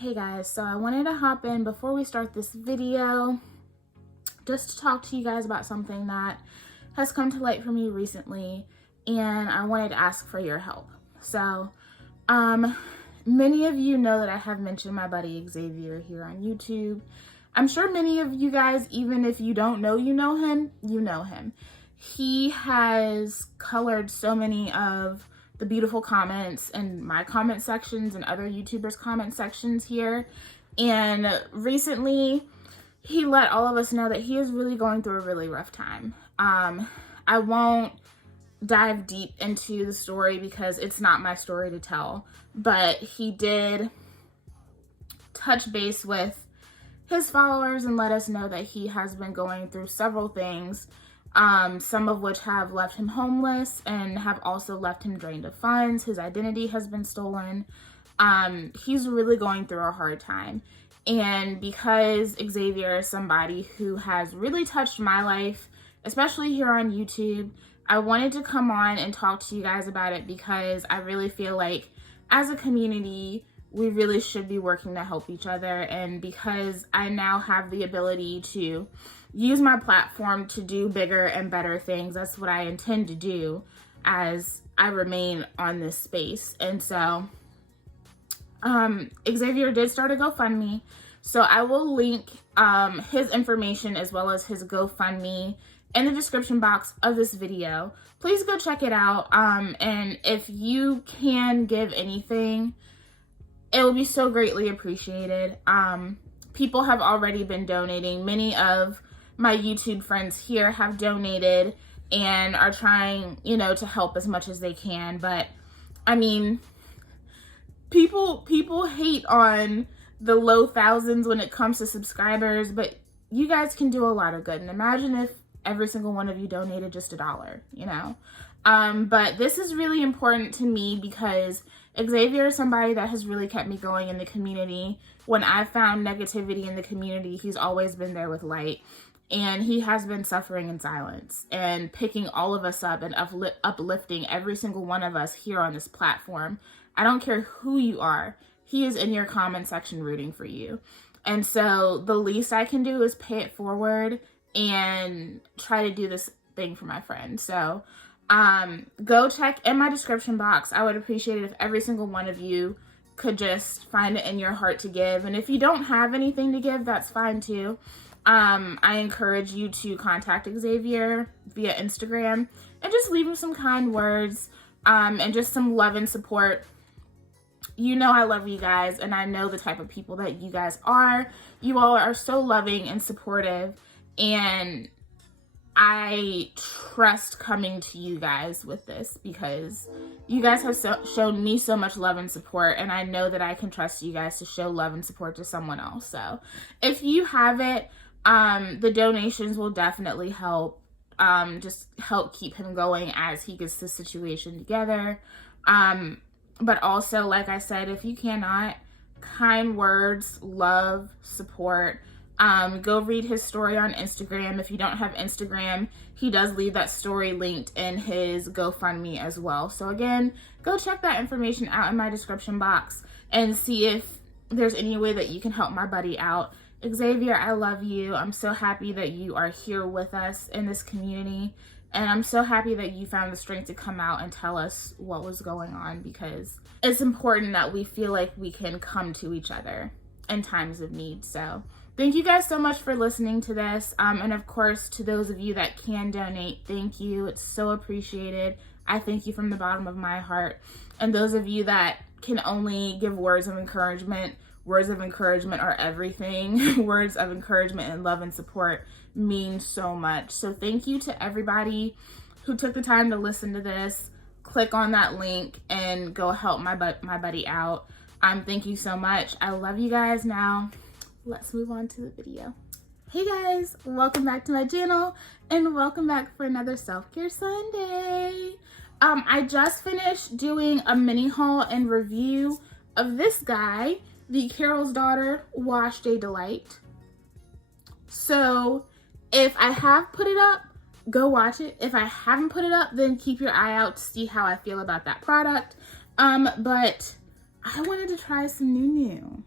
Hey guys, so I wanted to hop in before we start this video just to talk to you guys about something that has come to light for me recently, and I wanted to ask for your help. So, many of you know that I have mentioned my buddy Xavier here on YouTube. I'm sure many of you guys, even if you don't know you know him, you know him. He has colored so many of the beautiful comments in my comment sections and other YouTubers' comment sections here. And recently, he let all of us know that he is really going through a really rough time. I won't dive deep into the story because it's not my story to tell, but he did touch base with his followers and let us know that he has been going through several things, some of which have left him homeless and have also left him drained of funds. His identity has been stolen. He's really going through a hard time. And because Xavier is somebody who has really touched my life, especially here on YouTube, I wanted to come on and talk to you guys about it because I really feel like as a community, we really should be working to help each other. And because I now have the ability to use my platform to do bigger and better things, that's what I intend to do as I remain on this space. And so Xavier did start a GoFundMe, so I will link his information as well as his GoFundMe in the description box of this video. Please go check it out, and if you can give anything, it will be so greatly appreciated. People have already been donating. Many of my YouTube friends here have donated and are trying, to help as much as they can. But I mean, people hate on the low thousands when it comes to subscribers, but you guys can do a lot of good. And imagine if every single one of you donated just $1, But this is really important to me because Xavier is somebody that has really kept me going in the community. When I found negativity in the community, he's always been there with light. And he has been suffering in silence and picking all of us up and uplifting every single one of us here on this platform. I don't care who you are. He is in your comment section rooting for you. And so the least I can do is pay it forward and try to do this thing for my friend. So go check in my description box. I would appreciate it if every single one of you could just find it in your heart to give. And if you don't have anything to give, that's fine too. I encourage you to contact Xavier via Instagram and just leave him some kind words, and just some love and support. I love you guys, and I know the type of people that you guys are. You all are so loving and supportive, and I trust coming to you guys with this because you guys have shown me so much love and support, and I know that I can trust you guys to show love and support to someone else. So if you have it, the donations will definitely help, just help keep him going as he gets the situation together. But also, like I said, if you cannot, kind words, love, support. Go read his story on Instagram. If you don't have Instagram, he does leave that story linked in his GoFundMe as well. So again, go check that information out in my description box and see if there's any way that you can help my buddy out. Xavier, I love you. I'm so happy that you are here with us in this community. And I'm so happy that you found the strength to come out and tell us what was going on, because it's important that we feel like we can come to each other in times of need. So thank you guys so much for listening to this. And of course, to those of you that can donate, thank you. It's so appreciated. I thank you from the bottom of my heart. And those of you that can only give words of encouragement are everything. Words of encouragement and love and support mean so much. So thank you to everybody who took the time to listen to this. Click on that link and go help my buddy out. Thank you so much. I love you guys. Now let's move on to the video. Hey guys, welcome back to my channel and welcome back for another self-care Sunday. I just finished doing a mini haul and review of this guy, the Carol's Daughter Wash Day Delight. So if I have put it up, go watch it. If I haven't put it up, then keep your eye out to see how I feel about that product. But I wanted to try some new.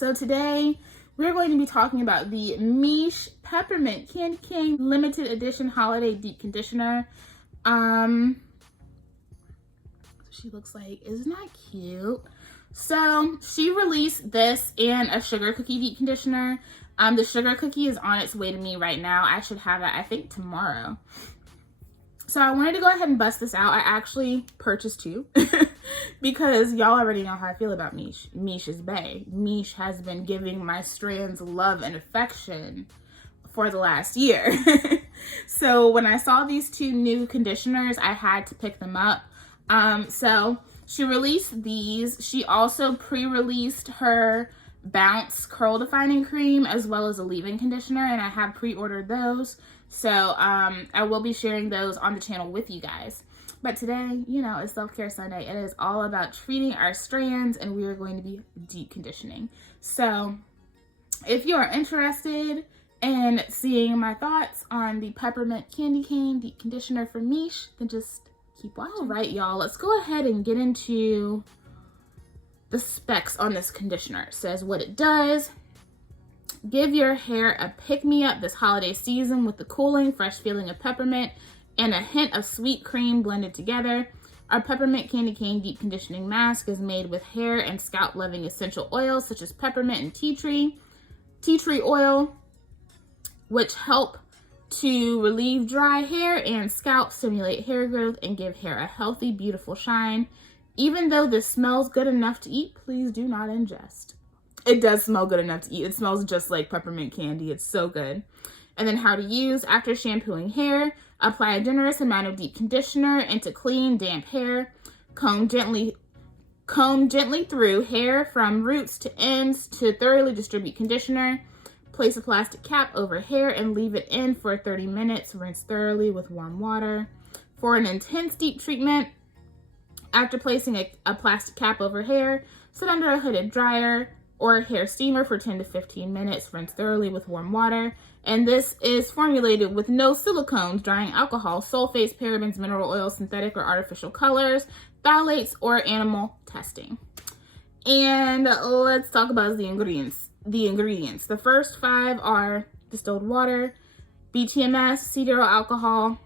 So today we're going to be talking about the Miche Peppermint Candy Cane limited edition holiday deep conditioner. She looks like, isn't that cute? So she released this and a sugar cookie deep conditioner. The sugar cookie is on its way to me right now. I should have it, I think, tomorrow. So I wanted to go ahead and bust this out. I actually purchased two because y'all already know how I feel about Miche. Miche is bae. Miche has been giving my strands love and affection for the last year. So when I saw these two new conditioners, I had to pick them up. So she released these. She also pre-released her Bounce Curl Defining Cream as well as a leave-in conditioner, and I have pre-ordered those. So I will be sharing those on the channel with you guys. But today, you know, it's Self-Care Sunday. It is all about treating our strands, and we are going to be deep conditioning. So if you are interested in seeing my thoughts on the Peppermint Candy Cane deep conditioner from Miche, then just keep watching. All right, y'all, let's go ahead and get into the specs on this conditioner. It says what it does. Give your hair a pick-me-up this holiday season with the cooling, fresh feeling of peppermint and a hint of sweet cream blended together. Our Peppermint Candy Cane Deep Conditioning Mask is made with hair and scalp-loving essential oils such as peppermint and tea tree oil, which help to relieve dry hair and scalp, stimulate hair growth, and give hair a healthy, beautiful shine. Even though this smells good enough to eat, please do not ingest. It does smell good enough to eat. It smells just like peppermint candy. It's so good. And then how to use. After shampooing hair, apply a generous amount of deep conditioner into clean, damp hair. Comb gently through hair from roots to ends to thoroughly distribute conditioner. Place a plastic cap over hair and leave it in for 30 minutes. Rinse thoroughly with warm water. For an intense deep treatment, after placing a plastic cap over hair, sit under a hooded dryer or a hair steamer for 10 to 15 minutes. Rinse thoroughly with warm water. And this is formulated with no silicones, drying alcohol, sulfates, parabens, mineral oils, synthetic or artificial colors, phthalates, or animal testing. And let's talk about the ingredients. The first 5 are distilled water, BTMS, cetyl alcohol,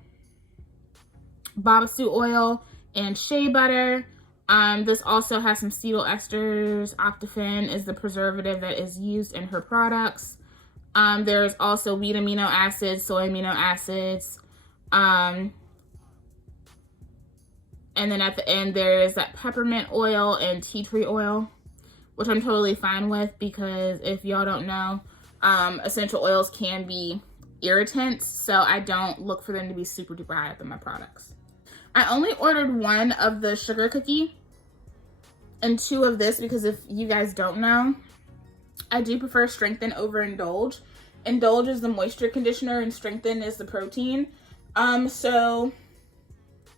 babasu oil, and shea butter. This also has some cetyl esters. Octafin is the preservative that is used in her products. There's also wheat amino acids, soy amino acids. And then at the end, there is that peppermint oil and tea tree oil, which I'm totally fine with because if y'all don't know, essential oils can be irritants. So I don't look for them to be super duper high up in my products. I only ordered 1 of the sugar cookie and 2 of this because if you guys don't know, I do prefer Strengthen over Indulge. Indulge is the moisture conditioner and Strengthen is the protein. So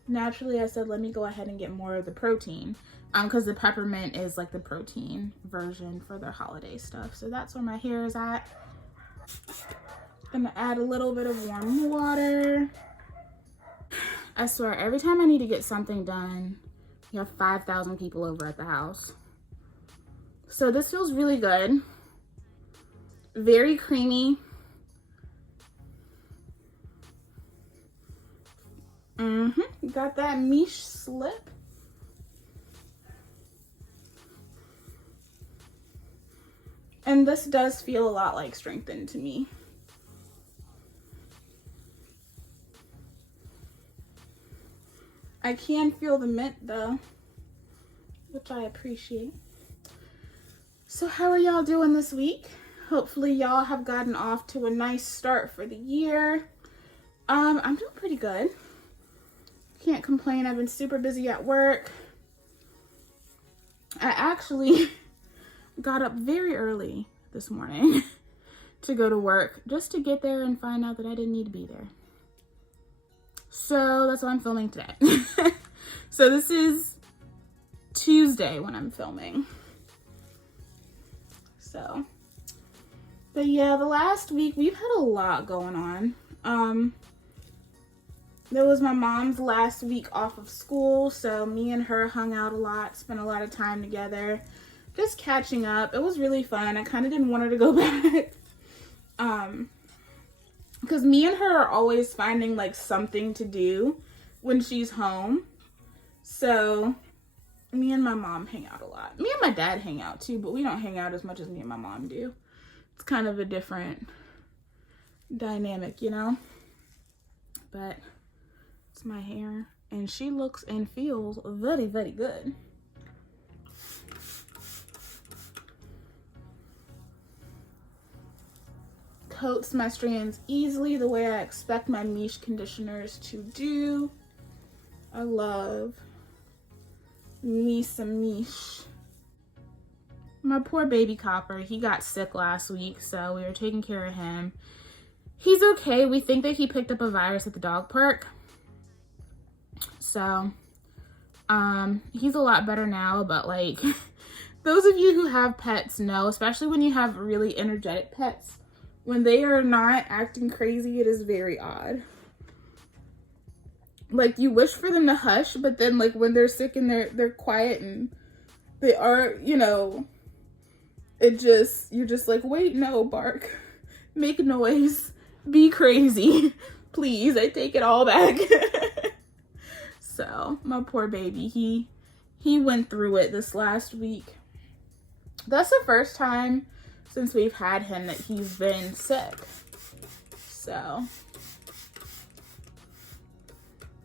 naturally I said, let me go ahead and get more of the protein because the peppermint is like the protein version for their holiday stuff. So that's where my hair is at. Gonna add a little bit of warm water. I swear, every time I need to get something done, you have 5,000 people over at the house. So this feels really good. Very creamy. Got that Miche slip. And this does feel a lot like Strengthen to me. I can feel the mint though, which I appreciate. So how are y'all doing this week? Hopefully y'all have gotten off to a nice start for the year. I'm doing pretty good. Can't complain. I've been super busy at work. I actually got up very early this morning to go to work just to get there and find out that I didn't need to be there. So that's why I'm filming today. So this is Tuesday when I'm filming. So, but yeah, the last week we've had a lot going on. There was my mom's last week off of school, so me and her hung out a lot, spent a lot of time together, just catching up. It was really fun. I kind of didn't want her to go back. Because me and her are always finding like something to do when she's home. So me and my mom hang out a lot. Me and my dad hang out too, but we don't hang out as much as me and my mom do. It's kind of a different dynamic, you know? But it's my hair, and she looks and feels very, very good. Coats my strands easily the way I expect my Miche conditioners to do. I love me some Miche. My poor baby Copper, he got sick last week, so we were taking care of him. He's okay. We think that he picked up a virus at the dog park. So, he's a lot better now, but like, those of you who have pets know, especially when you have really energetic pets, when they are not acting crazy, it is very odd. Like, you wish for them to hush, but then like when they're sick and they're quiet and they are, you know, you're just like, wait, no, bark, make noise, be crazy, please, I take it all back. So my poor baby, he went through it this last week. That's the first time since we've had him that he's been sick. So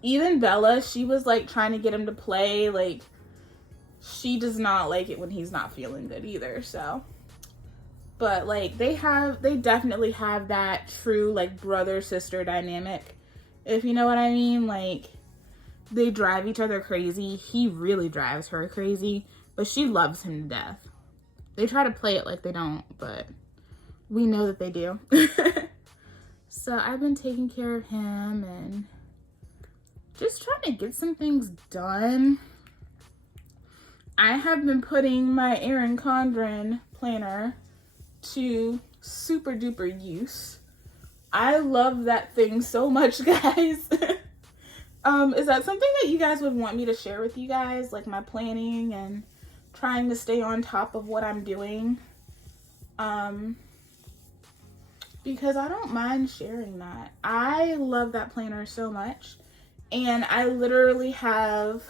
even Bella, she was like trying to get him to play. Like, she does not like it when he's not feeling good either. So, but like they definitely have that true like brother sister dynamic, if you know what I mean. Like, they drive each other crazy. He really drives her crazy, but she loves him to death. They try to play it like they don't, but we know that they do. So I've been taking care of him and just trying to get some things done. I have been putting my Erin Condren planner to super duper use. I love that thing so much, guys. Is that something that you guys would want me to share with you guys? Like my planning and trying to stay on top of what I'm doing? Because I don't mind sharing that. I love that planner so much. And I literally have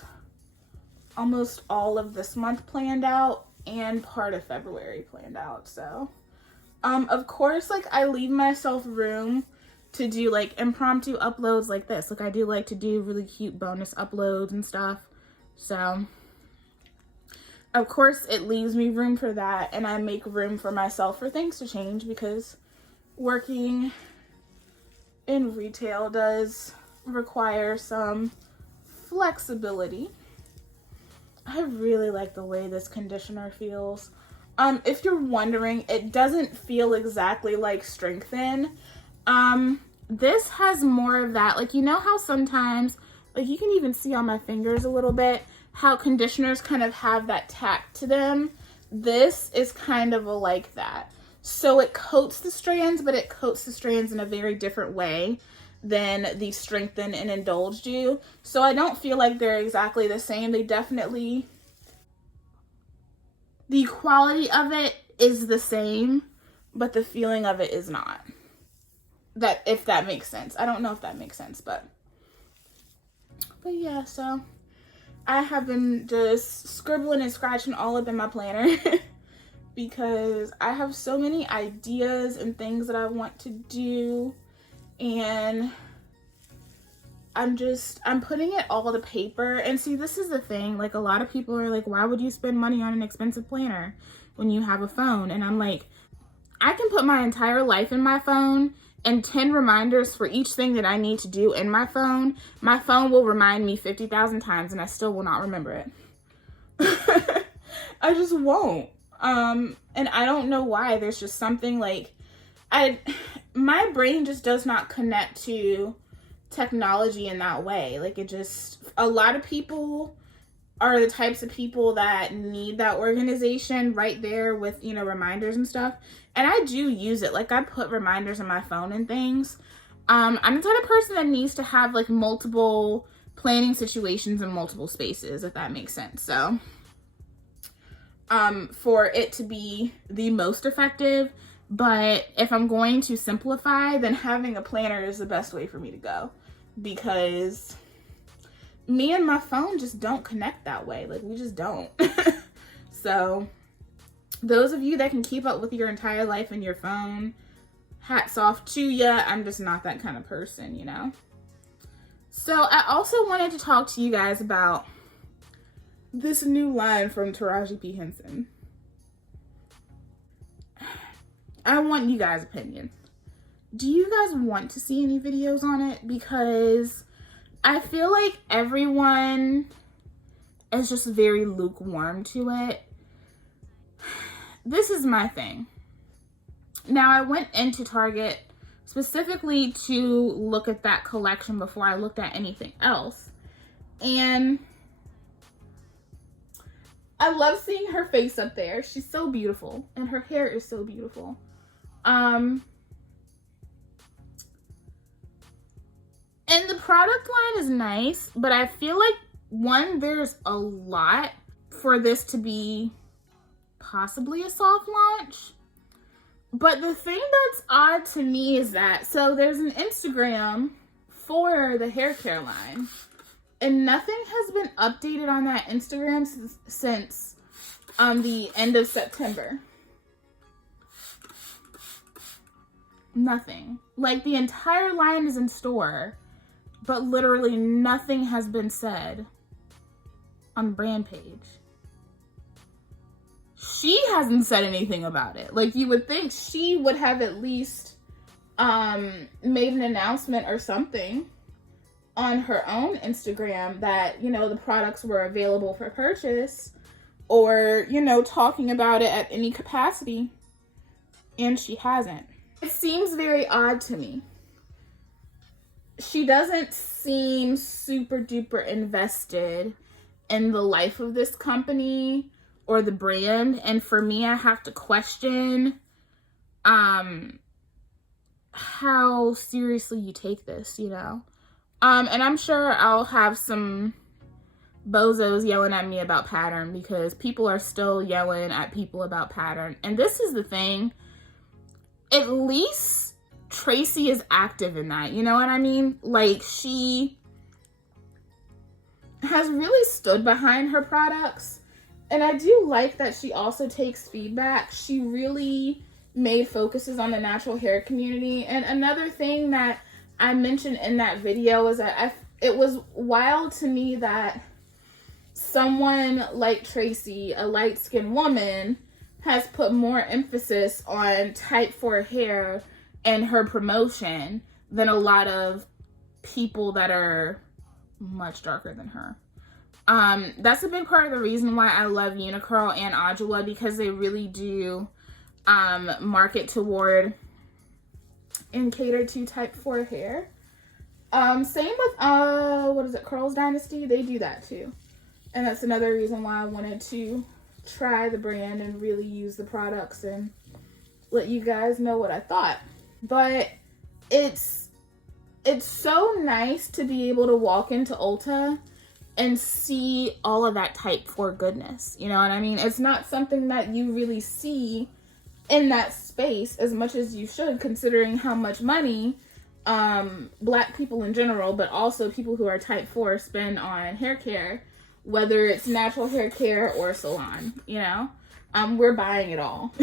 almost all of this month planned out and part of February planned out. So, of course, like I leave myself room to do like impromptu uploads like this. Like I do like to do really cute bonus uploads and stuff. So, of course, it leaves me room for that, and I make room for myself for things to change because working in retail does require some flexibility. I really like the way this conditioner feels. If you're wondering, it doesn't feel exactly like Strengthen. This has more of that, like, you know how sometimes, like, you can even see on my fingers a little bit how conditioners kind of have that tact to them. This is kind of like that. So it coats the strands, but it coats the strands in a very different way than the Strengthen and Indulge do. So I don't feel like they're exactly the same. They definitely, the quality of it is the same, but the feeling of it is not. That, if that makes sense. I don't know if that makes sense, but yeah, so I have been just scribbling and scratching all up in my planner because I have so many ideas and things that I want to do, and I'm putting it all to paper. And see, this is the thing, like a lot of people are like, why would you spend money on an expensive planner when you have a phone? And I'm like, I can put my entire life in my phone and 10 reminders for each thing that I need to do in my phone. My phone will remind me 50,000 times and I still will not remember it. I just won't. And I don't know why. There's just something like, my brain just does not connect to technology in that way. Like, it just, a lot of people are the types of people that need that organization right there with, you know, reminders and stuff. And I do use it. Like, I put reminders on my phone and things. I'm the type of person that needs to have like multiple planning situations in multiple spaces, if that makes sense. So, for it to be the most effective. But if I'm going to simplify, then having a planner is the best way for me to go, because me and my phone just don't connect that way. Like, we just don't. So those of you that can keep up with your entire life in your phone, hats off to ya. I'm just not that kind of person, you know? So I also wanted to talk to you guys about this new line from Taraji P. Henson. I want you guys' opinion. Do you guys want to see any videos on it? Because I feel like everyone is just very lukewarm to it. This is my thing. Now, I went into Target specifically to look at that collection before I looked at anything else. And I love seeing her face up there. She's so beautiful. And her hair is so beautiful. And the product line is nice, but I feel like, one, there's a lot for this to be possibly a soft launch. But the thing that's odd to me is that, so there's an Instagram for the hair care line, and nothing has been updated on that Instagram since the end of September. Nothing. Like, the entire line is in store, but literally nothing has been said on the brand page. She hasn't said anything about it. Like, you would think she would have at least made an announcement or something on her own Instagram that, you know, the products were available for purchase, or, you know, talking about it at any capacity. And she hasn't. It seems very odd to me. She doesn't seem super duper invested in the life of this company or the brand. And for me, I have to question how seriously you take this, you know? And I'm sure I'll have some bozos yelling at me about Pattern, because people are still yelling at people about Pattern. And this is the thing. At least Tracy is active in that, you know what I mean? Like, she has really stood behind her products. And I do like that she also takes feedback. She really made focuses on the natural hair community. And another thing that I mentioned in that video is that it was wild to me that someone like Tracy, a light-skinned woman, has put more emphasis on type 4 hair in her promotion than a lot of people that are much darker than her. That's a big part of the reason why I love Unicurl and Adwoa, because they really do market toward and cater to type 4 hair. Same with, what is it, Curls Dynasty? They do that too. And that's another reason why I wanted to try the brand and really use the products and let you guys know what I thought. But it's so nice to be able to walk into Ulta and see all of that type 4 goodness. You know what I mean? It's not something that you really see in that space as much as you should, considering how much money Black people in general, but also people who are type 4, spend on hair care, whether it's natural hair care or salon, you know? We're buying it all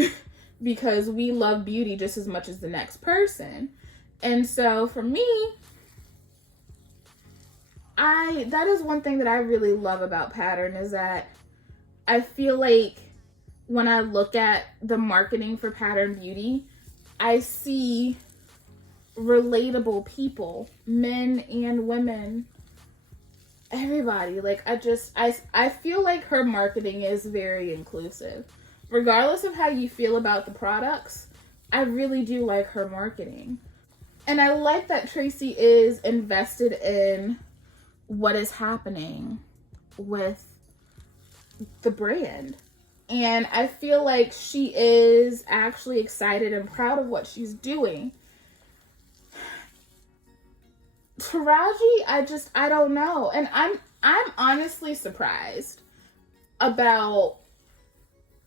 because we love beauty just as much as the next person. And so for me, that is one thing that I really love about Pattern, is that I feel like when I look at the marketing for Pattern Beauty, I see relatable people, men and women, everybody. Like, I feel like her marketing is very inclusive. Regardless of how you feel about the products, I really do like her marketing. And I like that Tracy is invested in what is happening with the brand. And I feel like she is actually excited and proud of what she's doing. Taraji, I don't know. And I'm honestly surprised about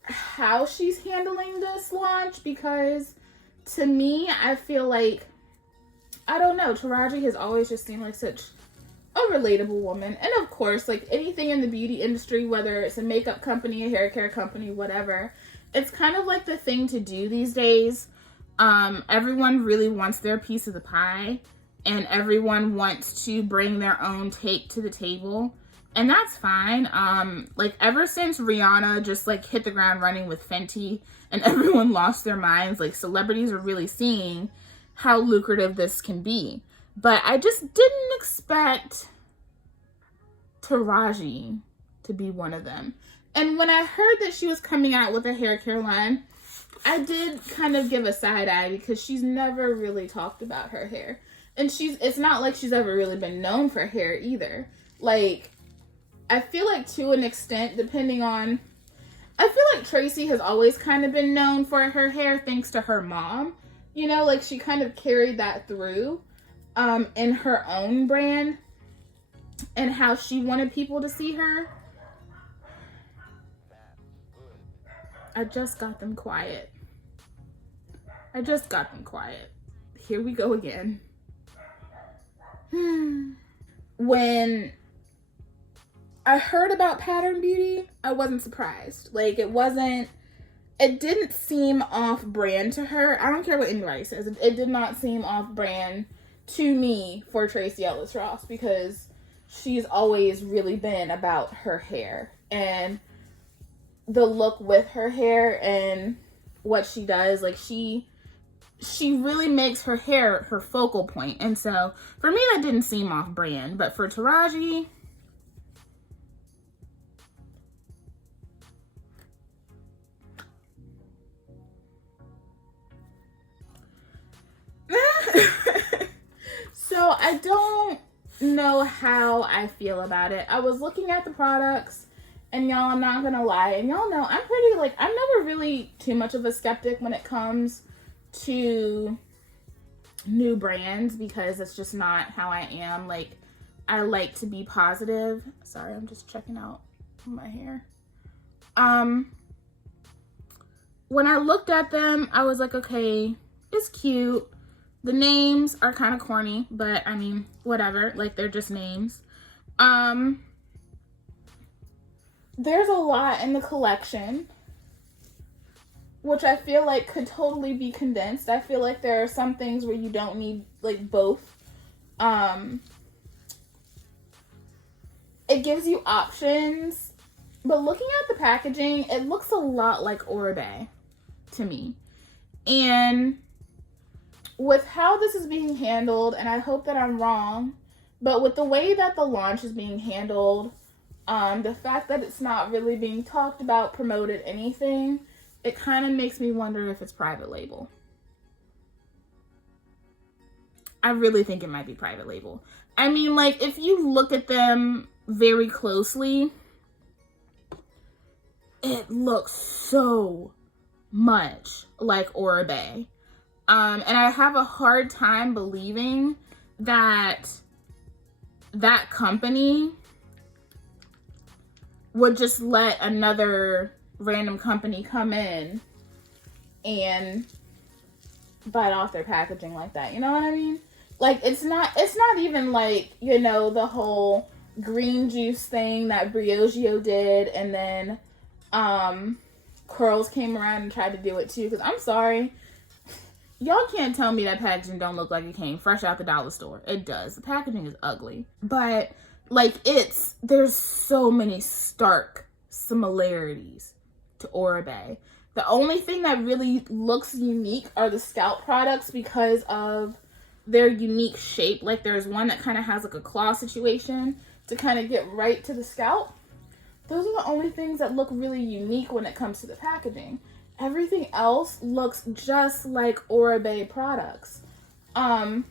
how she's handling this launch, because to me, I feel like, I don't know, Taraji has always just seemed like such a relatable woman. And of course, like anything in the beauty industry, whether it's a makeup company, a hair care company, whatever, it's kind of like the thing to do these days. Everyone really wants their piece of the pie, and everyone wants to bring their own take to the table. And that's fine. Like ever since Rihanna just like hit the ground running with Fenty and everyone lost their minds, like celebrities are really seeing how lucrative this can be. But I just didn't expect Taraji to be one of them. And when I heard that she was coming out with a hair care line, I did kind of give a side eye, because she's never really talked about her hair. And it's not like she's ever really been known for hair either. Like, I feel like to an extent, I feel like Tracy has always kind of been known for her hair thanks to her mom. You know, like she kind of carried that through in her own brand and how she wanted people to see her. I just got them quiet. Here we go again. When I heard about Pattern Beauty, I wasn't surprised. Like, it didn't seem off-brand to her. I don't care what anybody says. It did not seem off-brand to me for Tracee Ellis Ross, because she's always really been about her hair and the look with her hair and what she does. Like, she really makes her hair her focal point. And so, for me, that didn't seem off-brand. But for Taraji, so I don't know how I feel about it. I was looking at the products, and y'all, I'm not gonna lie, and y'all know I'm never really too much of a skeptic when it comes to new brands, because it's just not how I am. Like, I like to be positive. Sorry, I'm just checking out my hair. When I looked at them, I was like, okay, it's cute. The names are kind of corny, but I mean, whatever. Like, they're just names. There's a lot in the collection, which I feel like could totally be condensed. I feel like there are some things where you don't need, like, both. It gives you options, but looking at the packaging, it looks a lot like Oribe to me. And with how this is being handled, and I hope that I'm wrong, but with the way that the launch is being handled, the fact that it's not really being talked about, promoted, anything, it kind of makes me wonder if it's private label. I really think it might be private label. I mean, like, if you look at them very closely, it looks so much like Oribe. And I have a hard time believing that that company would just let another random company come in and bite off their packaging like that. You know what I mean? Like, it's not even like, you know, the whole green juice thing that Briogeo did, and then Curls came around and tried to do it too. Because I'm sorry, y'all can't tell me that packaging don't look like it came fresh out the dollar store. It does. The packaging is ugly. But, like, there's so many stark similarities to Oribe. The only thing that really looks unique are the scalp products because of their unique shape. Like, there's one that kind of has like a claw situation to kind of get right to the scalp. Those are the only things that look really unique when it comes to the packaging. Everything else looks just like Oribe products. And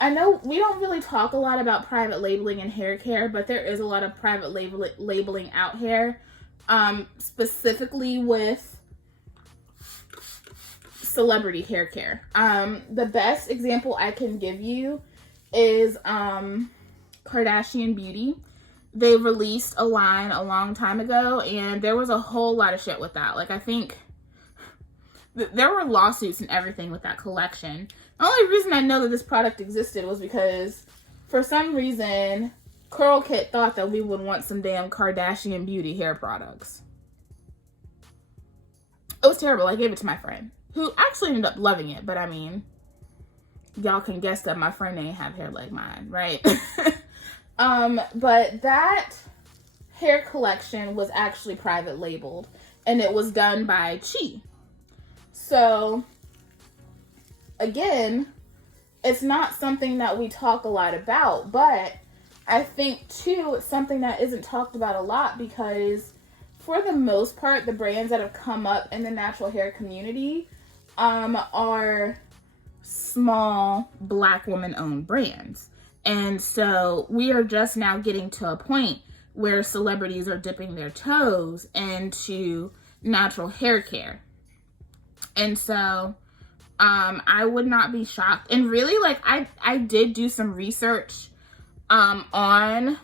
I know we don't really talk a lot about private labeling in hair care, but there is a lot of private labeling out here, specifically with celebrity hair care. The best example I can give you is Kardashian Beauty. they released a line a long time ago, and there was a whole lot of shit with that. Like, I think there were lawsuits and everything with that collection. The only reason I know that this product existed was because, for some reason, Curl Kit thought that we would want some damn Kardashian beauty hair products. It was terrible. I gave it to my friend, who actually ended up loving it. But I mean, y'all can guess that my friend ain't have hair like mine, right? But that hair collection was actually private labeled, and it was done by Miche. So, again, it's not something that we talk a lot about, but I think, too, it's something that isn't talked about a lot because, for the most part, the brands that have come up in the natural hair community are small Black woman-owned brands. And so we are just now getting to a point where celebrities are dipping their toes into natural hair care. And so I would not be shocked. And really, like, I did do some research on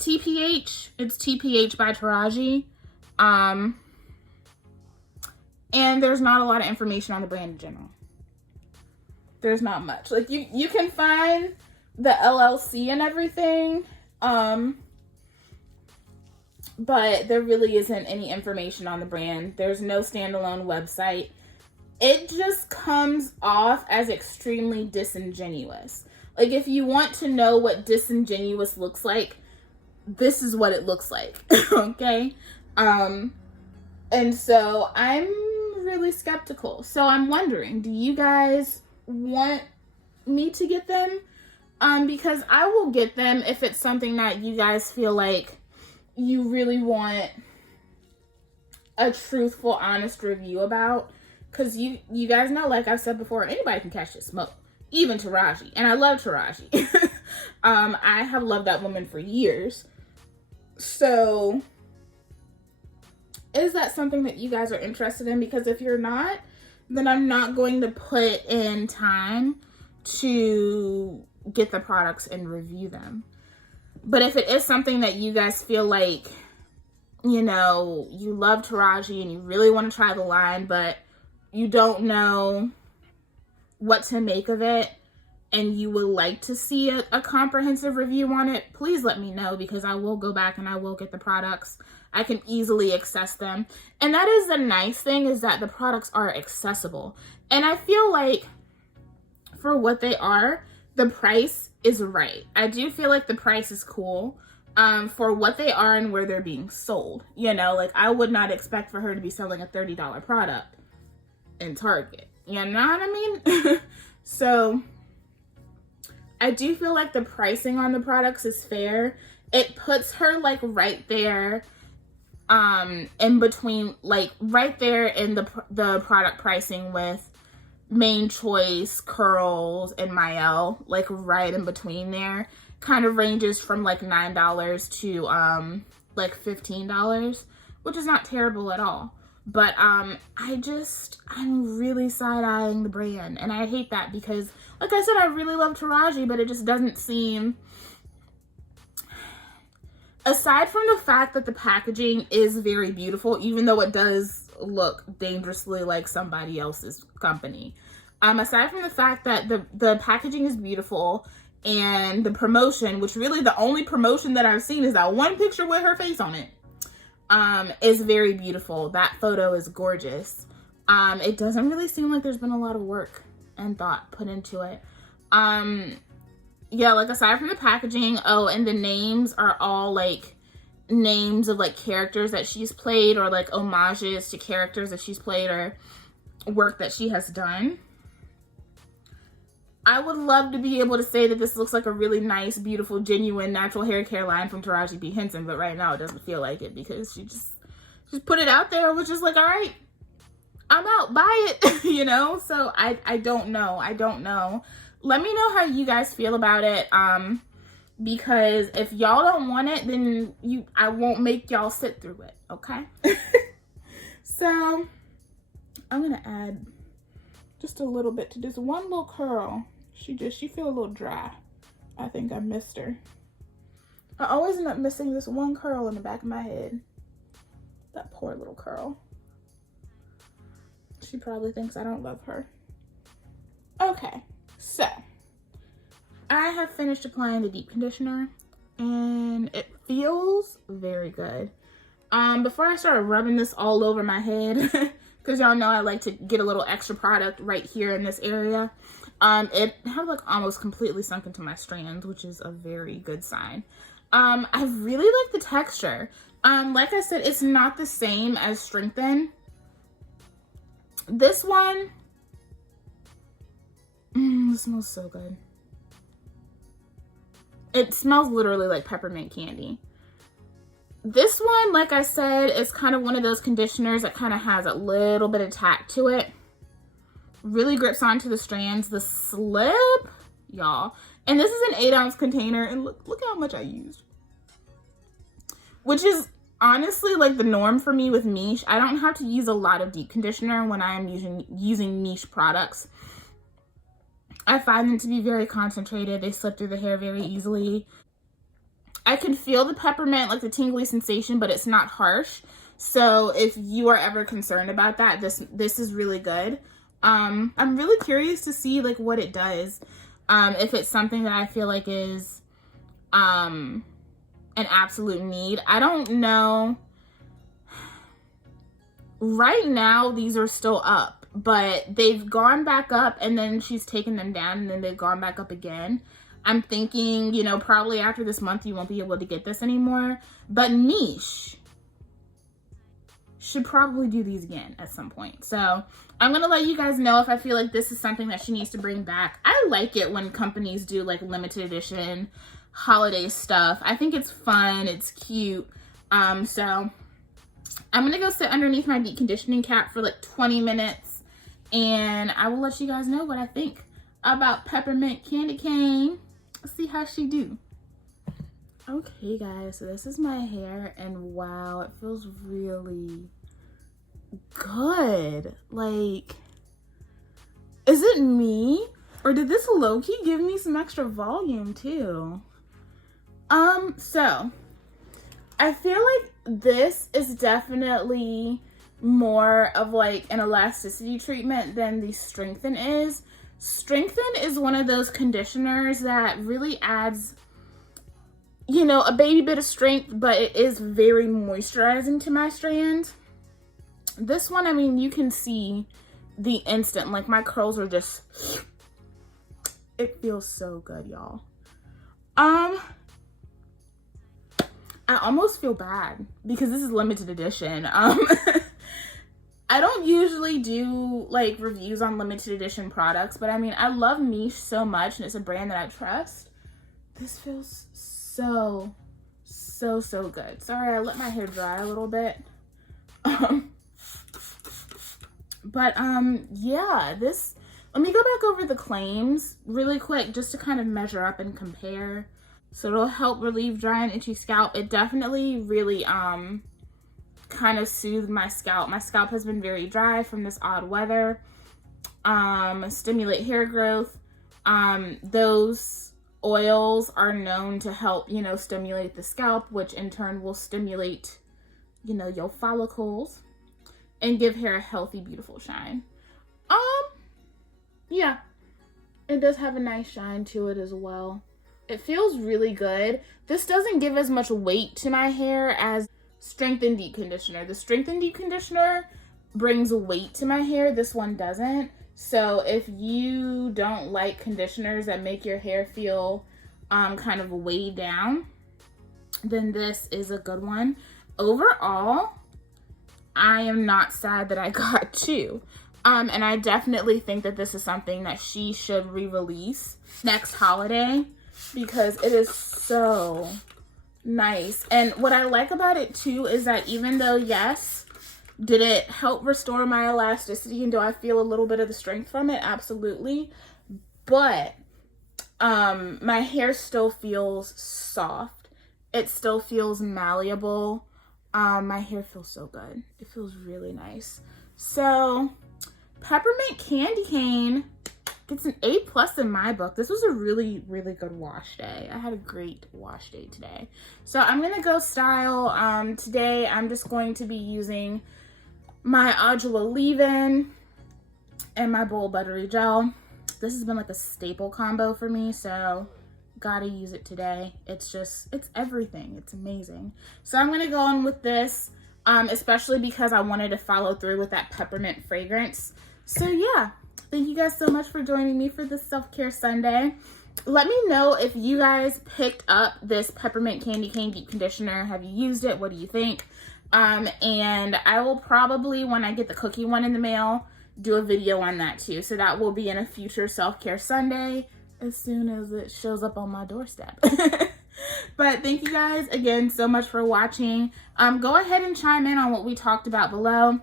TPH. It's TPH by Taraji. And there's not a lot of information on the brand in general. There's not much. Like, you can find the LLC and everything, but there really isn't any information on the brand. There's no standalone website. It just comes off as extremely disingenuous. Like, if you want to know what disingenuous looks like, this is what it looks like. Okay? And so I'm really skeptical. So I'm wondering, do you guys want me to get them? Because I will get them if it's something that you guys feel like you really want a truthful, honest review about. Because you guys know, like I've said before, anybody can catch this smoke. Even Taraji. And I love Taraji. I have loved that woman for years. So, is that something that you guys are interested in? Because if you're not, then I'm not going to put in time to get the products and review them. But if it is something that you guys feel like, you know, you love Taraji and you really want to try the line, but you don't know what to make of it, and you would like to see a comprehensive review on it, please let me know, because I will go back and I will get the products. I can easily access them. And that is the nice thing, is that the products are accessible. And I feel like for what they are, the price is right. I do feel like the price is cool for what they are and where they're being sold. You know, like, I would not expect for her to be selling a $30 product in Target. You know what I mean? So I do feel like the pricing on the products is fair. It puts her like right there in between, like right there in the product pricing with Main Choice, Curls, and Mielle, like right in between there. Kind of ranges from like $9 to like $15, which is not terrible at all. But I'm really side-eyeing the brand, and I hate that because, like I said, I really love Taraji, but it just doesn't seem, aside from the fact that the packaging is very beautiful, even though it does look dangerously like somebody else's company. Aside from the fact that the packaging is beautiful, and the promotion, which really the only promotion that I've seen is that one picture with her face on it, is very beautiful. That photo is gorgeous. It doesn't really seem like there's been a lot of work and thought put into it. Yeah, like aside from the packaging, oh, and the names are all like names of like characters that she's played, or like homages to characters that she's played or work that she has done. I would love to be able to say that this looks like a really nice, beautiful, genuine natural hair care line from Taraji P. Henson, but right now it doesn't feel like it because she just put it out there and was just like, all right, I'm out, buy it, you know? So I don't know. I don't know. Let me know how you guys feel about it, because if y'all don't want it, then I won't make y'all sit through it, okay? So I'm gonna add just a little bit to this one little curl. She feel a little dry. I think I missed her. I always end up missing this one curl in the back of my head. That poor little curl. She probably thinks I don't love her. Okay, so I have finished applying the deep conditioner and it feels very good. Before I started rubbing this all over my head, because y'all know I like to get a little extra product right here in this area, it had like almost completely sunk into my strands, which is a very good sign. I really like the texture. Like I said, it's not the same as Strengthen. This one, it smells so good. It smells literally like peppermint candy. This one, like I said, is kind of one of those conditioners that kind of has a little bit of tack to it. Really grips onto the strands. The slip, y'all. And this is an 8-ounce container, and look how much I used. Which is honestly like the norm for me with Miche. I don't have to use a lot of deep conditioner when I am using Miche products. I find them to be very concentrated. They slip through the hair very easily. I can feel the peppermint, like the tingly sensation, but it's not harsh. So if you are ever concerned about that, this is really good. I'm really curious to see like what it does. If it's something that I feel like is an absolute need. I don't know. Right now, these are still up, but they've gone back up and then she's taken them down and then they've gone back up again. I'm thinking, you know, probably after this month, you won't be able to get this anymore. But Miche should probably do these again at some point. So I'm going to let you guys know if I feel like this is something that she needs to bring back. I like it when companies do like limited edition holiday stuff. I think it's fun. It's cute. So I'm going to go sit underneath my deep conditioning cap for like 20 minutes. And I will let you guys know what I think about Peppermint Candy Cane. See how she do. Okay guys, so this is my hair and wow, it feels really good. Like, is it me or did this low-key give me some extra volume too? So I feel like this is definitely more of like an elasticity treatment than the Strengthen is. Strengthen is one of those conditioners that really adds, you know, a baby bit of strength, but it is very moisturizing to my strands. This one, I mean, you can see the instant, like my curls are just, it feels so good, y'all. I almost feel bad because this is limited edition. I don't usually do like reviews on limited edition products, but I mean, I love Miche so much and it's a brand that I trust. This feels so good. Sorry, I let my hair dry a little bit. Yeah, let me go back over the claims really quick just to kind of measure up and compare. So it'll help relieve dry and itchy scalp. It definitely really, kind of soothed my scalp. My scalp has been very dry from this odd weather. Stimulate hair growth. Those oils are known to help, you know, stimulate the scalp, which in turn will stimulate, you know, your follicles and give hair a healthy, beautiful shine. Yeah, it does have a nice shine to it as well. It feels really good. This doesn't give as much weight to my hair as Strengthen Deep Conditioner. The Strengthen Deep Conditioner brings weight to my hair. This one doesn't. So if you don't like conditioners that make your hair feel kind of weighed down, then this is a good one. Overall, I am not sad that I got two. And I definitely think that this is something that she should re-release next holiday because it is so nice. And what I like about it too is that even though, yes, did it help restore my elasticity and do I feel a little bit of the strength from it? Absolutely. But my hair still feels soft. It still feels malleable. My hair feels so good. It feels really nice. So Peppermint Candy Cane Gets an A+ in my book. This was a really, really good wash day. I had a great wash day today. So I'm gonna go style. Today I'm just going to be using my Ardua leave-in and my Bold Buttery Gel. This has been like a staple combo for me, so gotta use it today. It's everything. It's amazing. So I'm gonna go in with this, especially because I wanted to follow through with that peppermint fragrance. So yeah, thank you guys so much for joining me for this self-care Sunday. Let me know if you guys picked up this Peppermint Candy Cane Deep Conditioner. Have you used it? What do you think? And I will probably, when I get the cookie one in the mail, do a video on that too. So that will be in a future self-care Sunday as soon as it shows up on my doorstep. But thank you guys again so much for watching. Go ahead and chime in on what we talked about below.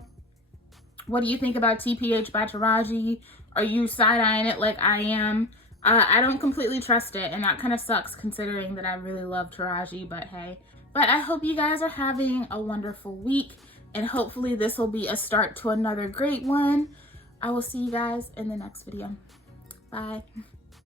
What do you think about TPH by Taraji? Are you side-eyeing it like I am? I don't completely trust it, and that kind of sucks considering that I really love Taraji, but hey. But I hope you guys are having a wonderful week, and hopefully this will be a start to another great one. I will see you guys in the next video. Bye.